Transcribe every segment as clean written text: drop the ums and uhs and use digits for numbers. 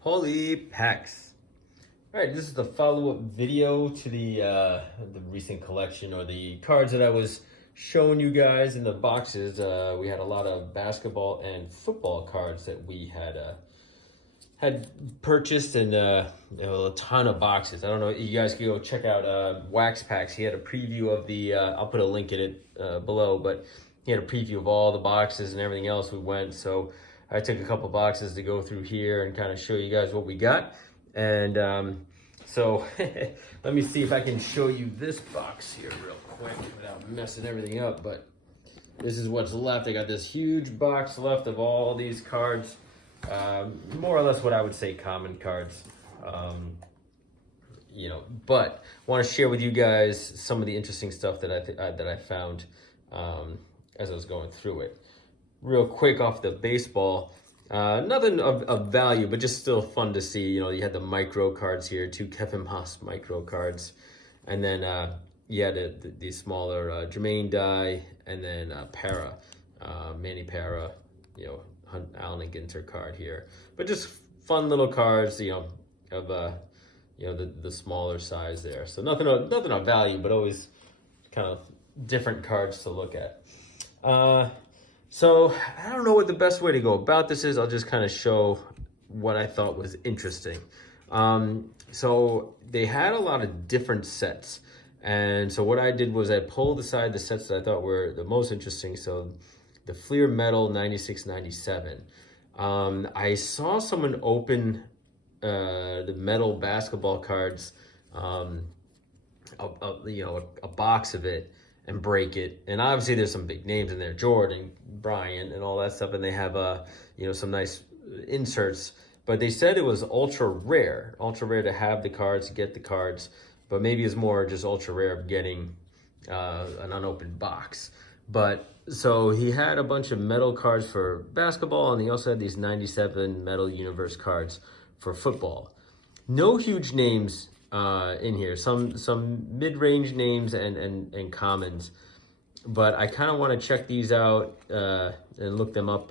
Holy packs. All right, this is the follow-up video to the recent collection, or the cards that I was showing you guys in the boxes. We had a lot of basketball and football cards that we had purchased, and a ton of boxes. I don't know, you guys can go check out Wax Packs. He had a preview of the, I'll put a link in it below, but he had a preview of all the boxes and everything else we went. So I took a couple boxes to go through here and kind of show you guys what we got. And so let me see if I can show you this box here real quick without messing everything up. But this is what's left. I got this huge box left of all these cards. More or less what I would say common cards. But want to share with you guys some of the interesting stuff that I found as I was going through it. Real quick off the baseball, nothing of value, but just still fun to see. You know, you had the micro cards here, 2 Kevin Moss micro cards, and then you had the smaller Jermaine die, and then Manny Para, Allen and Ginter card here. But just fun little cards, of the smaller size there. So nothing of value, but always kind of different cards to look at. So I don't know what the best way to go about this is. I'll just kind of show what I thought was interesting. So they had a lot of different sets. And so what I did was I pulled aside the sets that I thought were the most interesting. So the Fleer Metal 96-97. I saw someone open the metal basketball cards, a box of it, and break it. And obviously there's some big names in there, Jordan, Bryant, and all that stuff. And they have some nice inserts. But they said it was ultra rare to have the cards, get the cards. But maybe it's more just ultra rare of getting an unopened box. But so he had a bunch of metal cards for basketball, and he also had these 97 Metal Universe cards for football. No huge names in here, some mid-range names and commons, but I kind of want to check these out and look them up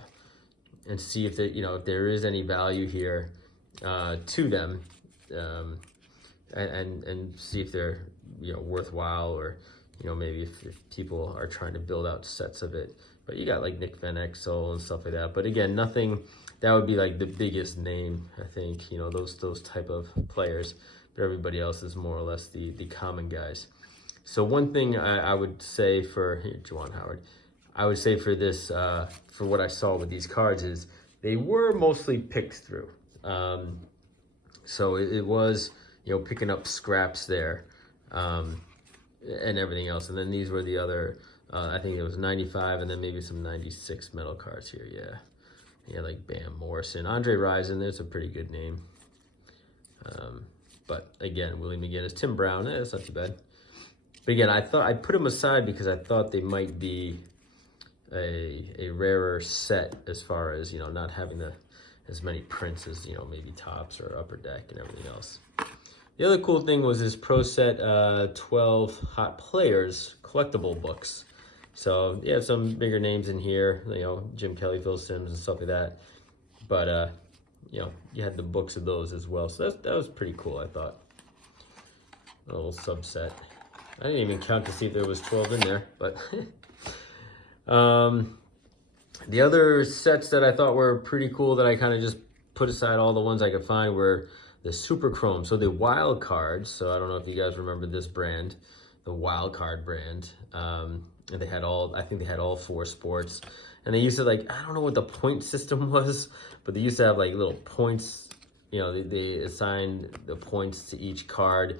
and see if if there is any value here to them, and see if they're worthwhile, or maybe if people are trying to build out sets of it. But you got like Nick Van Exel and stuff like that. But again, nothing that would be like the biggest name, I think, those type of players. But everybody else is more or less the common guys. So one thing I would say for Juwan Howard, I would say for this, for what I saw with these cards, is they were mostly picked through. So it was, picking up scraps there. And everything else. And then these were the other, I think it was 95, and then maybe some 96 metal cards here. Yeah, like Bam Morrison. Andre Rison, there's a pretty good name. But again, Willie McGinnis, Tim Brown, that's not too bad. But again, I thought I put them aside because I thought they might be a rarer set, as far as, not having as many prints as, maybe Topps or Upper Deck and everything else. The other cool thing was this Pro Set 12 Hot Players collectible books. So yeah, some bigger names in here, Jim Kelly, Phil Simms, and stuff like that. But you had the books of those as well. So that was pretty cool, I thought. A little subset. I didn't even count to see if there was 12 in there, but the other sets that I thought were pretty cool, that I kind of just put aside all the ones I could find, were the Super Chrome. So the Wild Cards. So I don't know if you guys remember this brand, the Wild Card brand. And they had I think they had all 4 sports. And they used to, I don't know what the point system was, but they used to have like little points. They assigned the points to each card.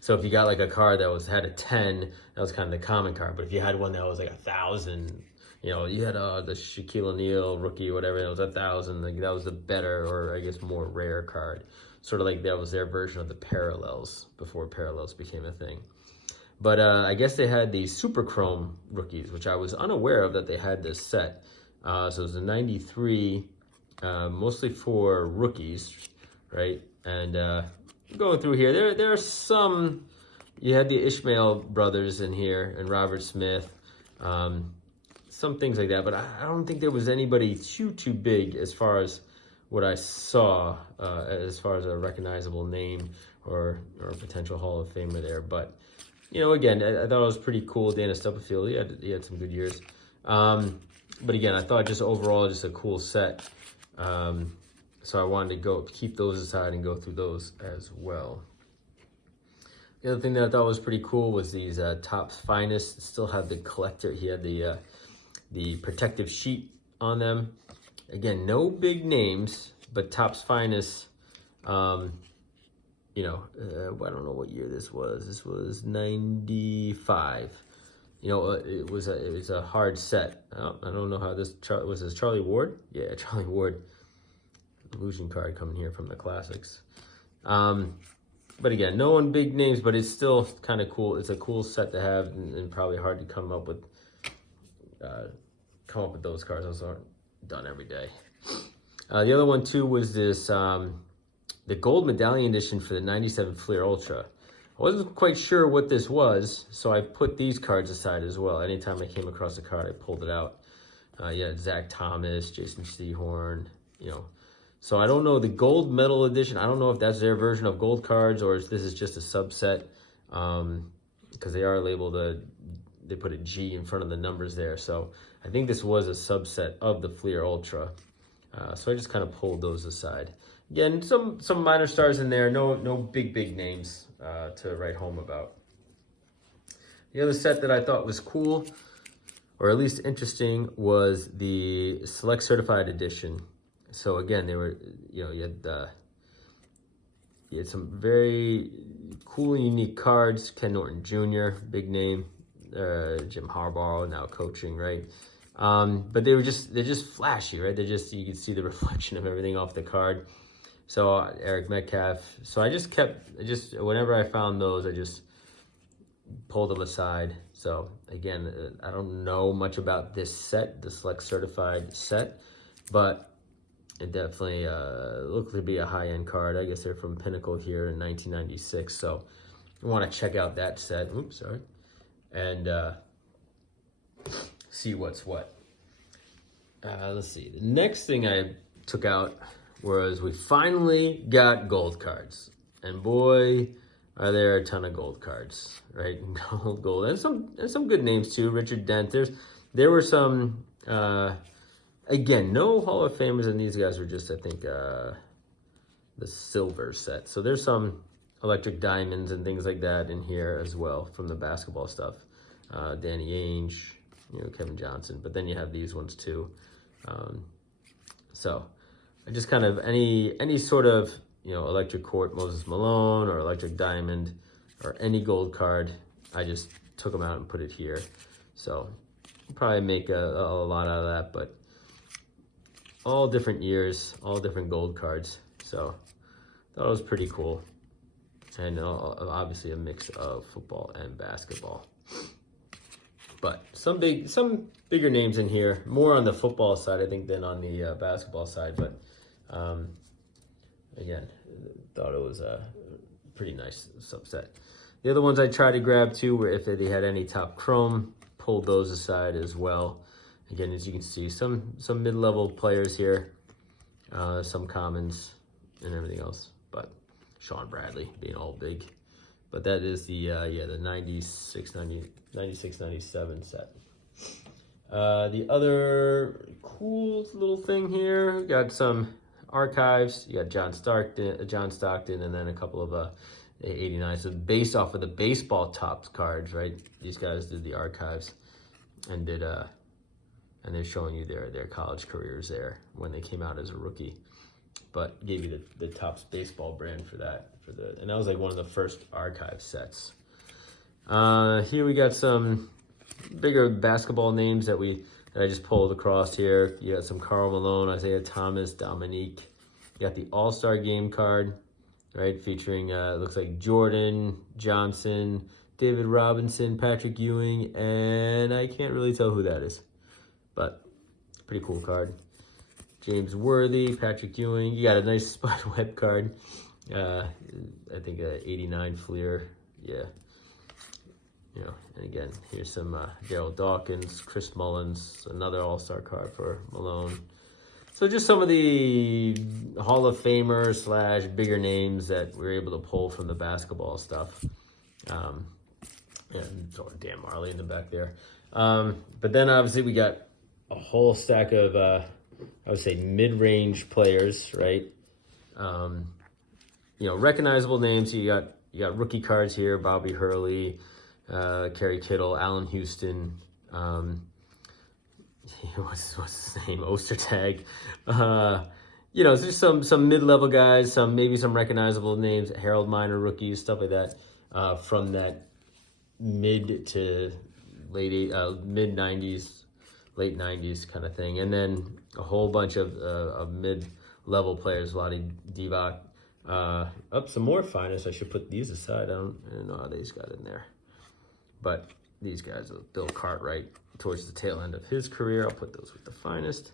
So if you got like a card that had a 10, that was kind of the common card. But if you had one that was like 1,000, you had the Shaquille O'Neal rookie or whatever, it was 1,000. Like that was the better, or I guess more rare card. Sort of like that was their version of the Parallels before Parallels became a thing. But I guess they had the Super Chrome rookies, which I was unaware of that they had this set. So it was a 93, mostly for rookies, right? And going through here, there are some. You had the Ishmael brothers in here and Robert Smith, some things like that. But I don't think there was anybody too big as far as what I saw as far as a recognizable name or a potential Hall of Famer there. But, you know, again, I thought it was pretty cool. Dana Stubblefield, he had some good years. But again, I thought just overall, just a cool set. So I wanted to keep those aside and go through those as well. The other thing that I thought was pretty cool was these Topps Finest. Still have the collector. He had the protective sheet on them. Again, no big names, but Topps Finest. You know, I don't know what year this was. This was 95. You know, it was a hard set. I don't know how this was. This Charlie Ward? Yeah, Charlie Ward. Illusion card coming here from the classics. But again, no one big names, but it's still kind of cool. It's a cool set to have, and probably hard to come up with those cards. Those aren't done every day. The other one too was this the gold medallion edition for the 97 Fleer Ultra. I wasn't quite sure what this was, so I put these cards aside as well. Anytime I came across a card, I pulled it out. Yeah, Zach Thomas, Jason Sehorn, you know. So I don't know, the gold medal edition, I don't know if that's their version of gold cards or if this is just a subset, because they are labeled, they put a G in front of the numbers there. So I think this was a subset of the Fleer Ultra. So I just kind of pulled those aside. Again, some minor stars in there, no big names to write home about. The other set that I thought was cool, or at least interesting, was the Select Certified Edition. So again, they were, you know, you had some very cool and unique cards. Ken Norton Jr., big name. Jim Harbaugh now coaching, right? But they're just flashy, right? You can see the reflection of everything off the card. So Eric Metcalf. So whenever I found those, I just pulled them aside. So again, I don't know much about this set, the Select Certified set, but it definitely looked to be a high-end card. I guess they're from Pinnacle here in 1996. So I want to check out that set. Oops, sorry. And see what's what. Let's see. The next thing I took out was we finally got gold cards. And boy, are there a ton of gold cards, right? Gold. And some good names too. Richard Dent. There were some... Again, no Hall of Famers, and these guys were just, I think, the silver set. So there's some Electric Diamonds and things like that in here as well from the basketball stuff. Danny Ainge, you know, Kevin Johnson. But then you have these ones too. So I just kind of, any sort of, you know, Electric Court, Moses Malone, or Electric Diamond, or any gold card, I just took them out and put it here. So I'll probably make a lot out of that, but all different years, all different gold cards. So that was pretty cool. And obviously a mix of football and basketball. But some bigger names in here, more on the football side, I think, than on the basketball side. But again, thought it was a pretty nice subset. The other ones I tried to grab too were if they had any top chrome, pulled those aside as well. Again, as you can see, some mid-level players here, some commons and everything else. But Sean Bradley being all big. But that is the 96-97 set. The other cool little thing here, got some archives. You got John Stockton, and then a couple of 89. So based off of the baseball Topps cards, right? These guys did the archives and did and they're showing you their college careers there when they came out as a rookie. But gave you the Topps baseball brand for that. And that was like one of the first archive sets. Here we got some bigger basketball names that I just pulled across here. You got some Karl Malone, Isaiah Thomas, Dominique. You got the All-Star Game card, right? Featuring looks like Jordan, Johnson, David Robinson, Patrick Ewing, and I can't really tell who that is. But pretty cool card. James Worthy, Patrick Ewing. You got a nice Spud Webb card. I think 89 Fleer. Yeah. You know, and again, here's some Daryl Dawkins, Chris Mullins, another All-Star card for Malone. So just some of the Hall of Famer slash bigger names that we were able to pull from the basketball stuff. And Dan Marley in the back there. But then obviously we got a whole stack of, I would say, mid-range players, right? You know, recognizable names. You got rookie cards here: Bobby Hurley, Kerry Kittle, Allen Houston. What's his name? Ostertag. You know, so just some mid-level guys, maybe some recognizable names, Harold Miner rookies, stuff like that, from that mid to mid 90s, late 90s kind of thing. And then a whole bunch of mid-level players, Vlade Divac. Some more finest. I should put these aside. I don't know how these got in there. But these guys, Bill Cartwright, towards the tail end of his career. I'll put those with the finest.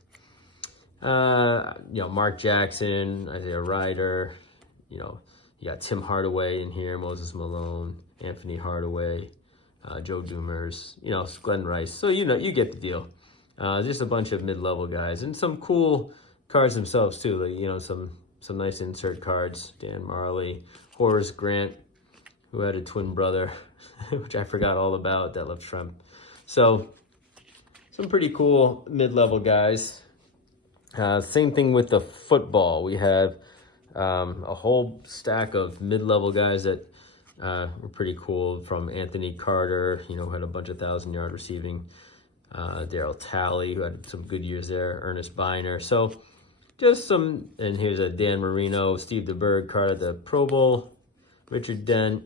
You know, Mark Jackson, Isaiah Ryder. You know, you got Tim Hardaway in here, Moses Malone, Anthony Hardaway, Joe Dumars, you know, Glenn Rice. So, you know, you get the deal. Just a bunch of mid-level guys and some cool cards themselves too. Like, you know, some nice insert cards. Dan Marley, Horace Grant, who had a twin brother, which I forgot all about, that left Trump. So some pretty cool mid-level guys. Same thing with the football. We have a whole stack of mid-level guys that were pretty cool, from Anthony Carter, you know, who had a bunch of 1,000-yard receiving, Darryl Talley, who had some good years there, Ernest Biner. So just some, and here's a Dan Marino, Steve DeBerg card at the Pro Bowl, Richard Dent,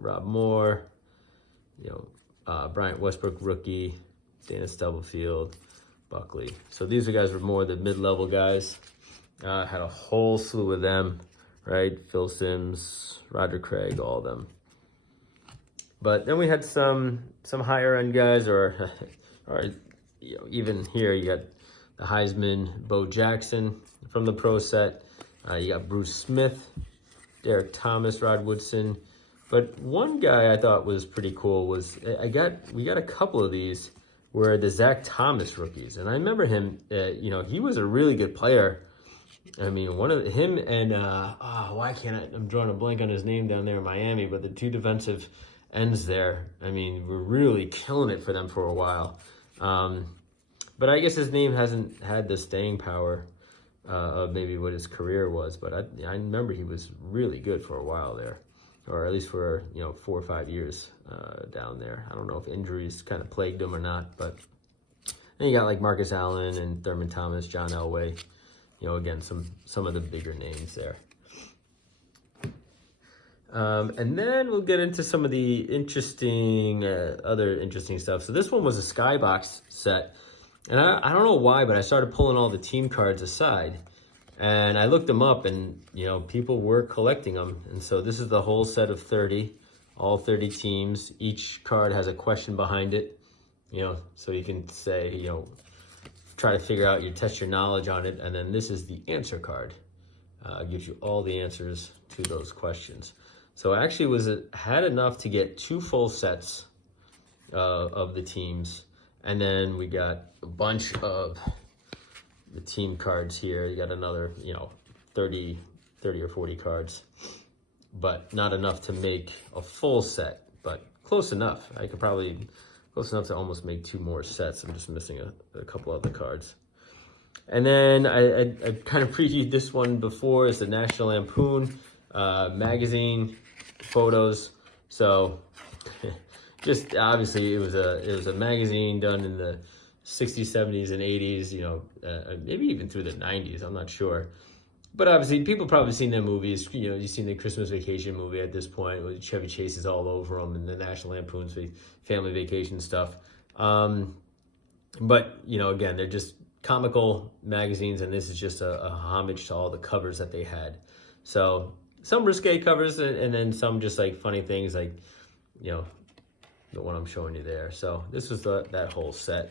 Rob Moore, you know, Bryant Westbrook rookie, Dana Stubblefield, Buckley. So these guys were more the mid-level guys. Had a whole slew of them, right? Phil Simms, Roger Craig, all of them. But then we had some higher end guys, or you know, even here you got the Heisman, Bo Jackson from the Pro Set. You got Bruce Smith, Derek Thomas, Rod Woodson. But one guy I thought was pretty cool was we got a couple of these were the Zach Thomas rookies, and I remember him. You know, he was a really good player. I mean, one of him and why can't I'm drawing a blank on his name down there in Miami, but the two defensive ends there, I mean, we're really killing it for them for a while. But I guess his name hasn't had the staying power of maybe what his career was. But I remember he was really good for a while there, or at least for, you know, 4 or 5 years down there. I don't know if injuries kind of plagued him or not, but then you got like Marcus Allen and Thurman Thomas, John Elway. You know, again, some of the bigger names there. And then we'll get into some of the interesting, other interesting stuff. So this one was a Skybox set. And I don't know why, but I started pulling all the team cards aside. And I looked them up, and, you know, people were collecting them. And so this is the whole set of 30, all 30 teams. Each card has a question behind it, you know, so you can say, you know, try to figure out, test your knowledge on it. And then this is the answer card. It gives you all the answers to those questions. So I actually had enough to get 2 full sets of the teams. And then we got a bunch of the team cards here. You got another, you know, 30 or 40 cards, but not enough to make a full set, but close enough. I could probably, close enough to almost make 2 more sets. I'm just missing a couple other cards. And then I kind of previewed this one before. It's the National Lampoon magazine photos. So just obviously it was a magazine done in the 60s, 70s, and 80s, you know, maybe even through the 90s, I'm not sure. But obviously people probably seen their movies. You know, you've seen the Christmas Vacation movie at this point with Chevy Chase is all over them, and the National Lampoon's family vacation stuff. But, you know, again, they're just comical magazines, and this is just a homage to all the covers that they had. So some risque covers, and then some just like funny things, like, you know, the one I'm showing you there. So this was that whole set.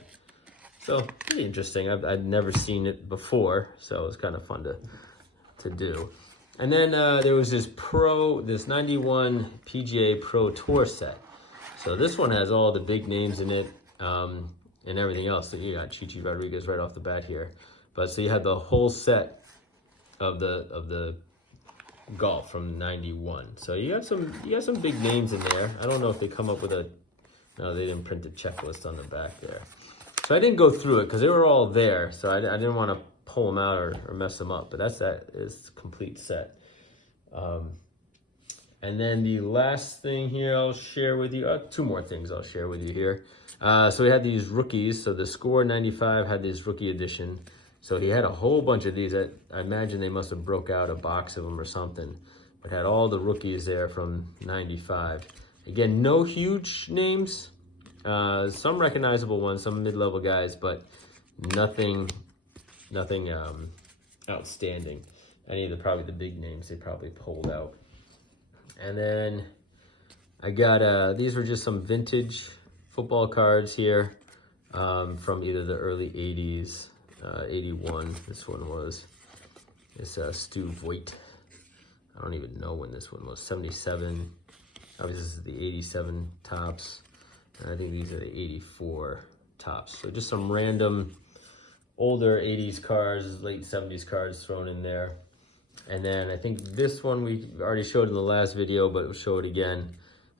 So pretty interesting. I'd never seen it before, so it was kind of fun to do. And then there was this 91 Pga Pro Tour Set. So this one has all the big names in it, and everything else. So you got Chichi Rodriguez right off the bat here. But so you had the whole set of the golf from '91. So you got some big names in there. I don't know if they come up with a, no, they didn't print a checklist on the back there. So I didn't go through it because they were all there. So I didn't want to pull them out or mess them up. But that is complete set. And then the last thing here I'll share with you, two more things I'll share with you here. So we had these rookies. So the Score 95 had this rookie edition. So he had a whole bunch of these. I imagine they must have broke out a box of them or something. But had all the rookies there from 95. Again, no huge names. Some recognizable ones, some mid-level guys, but nothing outstanding. Any of probably the big names they probably pulled out. And then I got, these were just some vintage football cards here from either the early 80s, 81, this one was. It's Stu Voigt. I don't even know when this one was, 77. Obviously this is the 87 tops. And I think these are the 84 tops. So just some random older 80s cards, late 70s cards thrown in there. And then I think this one we already showed in the last video, but we'll show it again.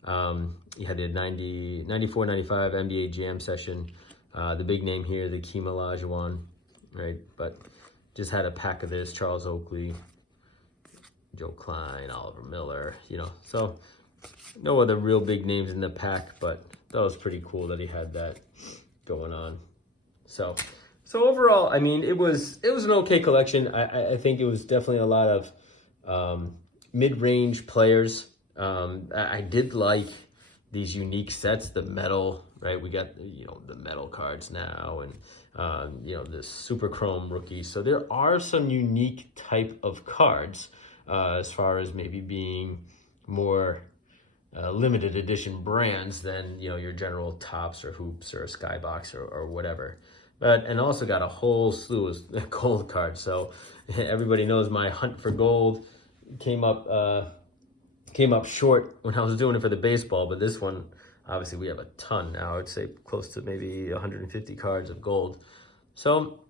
You had the 94-95 NBA Jam session. The big name here, the Hakeem Olajuwon, right? But just had a pack of this, Charles Oakley, Joe Klein, Oliver Miller, you know. So no other real big names in the pack, but that was pretty cool that he had that going on. So overall, I mean, it was an okay collection. I think it was definitely a lot of mid-range players. I did like these unique sets, the metal, right? We got, you know, the metal cards now, and you know, the super chrome rookies. So there are some unique type of cards as far as maybe being more limited edition brands than, you know, your general Tops or Hoops or Skybox or whatever. And also got a whole slew of gold cards. So everybody knows my hunt for gold came up short when I was doing it for the baseball, but this one, obviously we have a ton now. I'd say close to maybe 150 cards of gold. So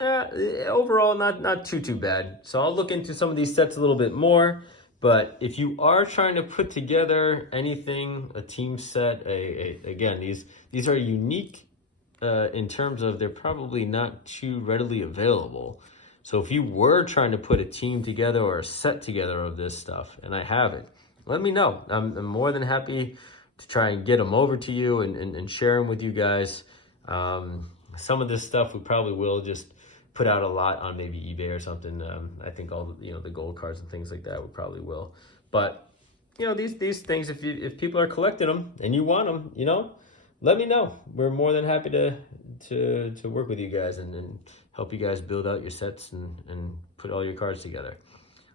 overall, not too bad. So I'll look into some of these sets a little bit more. But if you are trying to put together anything, a team set, again, these are unique in terms of they're probably not too readily available. So if you were trying to put a team together or a set together of this stuff, and I have it, let me know. I'm more than happy to try and get them over to you and share them with you guys. Some of this stuff we probably will just put out a lot on maybe eBay or something. I think all the, you know, the gold cards and things like that we probably will. But you know, these things, if people are collecting them and you want them, you know, let me know. We're more than happy to work with you guys and help you guys build out your sets and put all your cards together.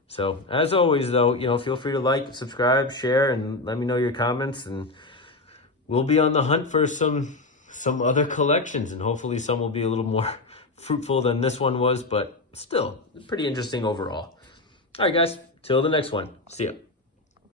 So as always, though, you know, feel free to like, subscribe, share, and let me know your comments. And we'll be on the hunt for some other collections, and hopefully some will be a little more fruitful than this one was, but still pretty interesting overall. All right, guys, till the next one. See ya.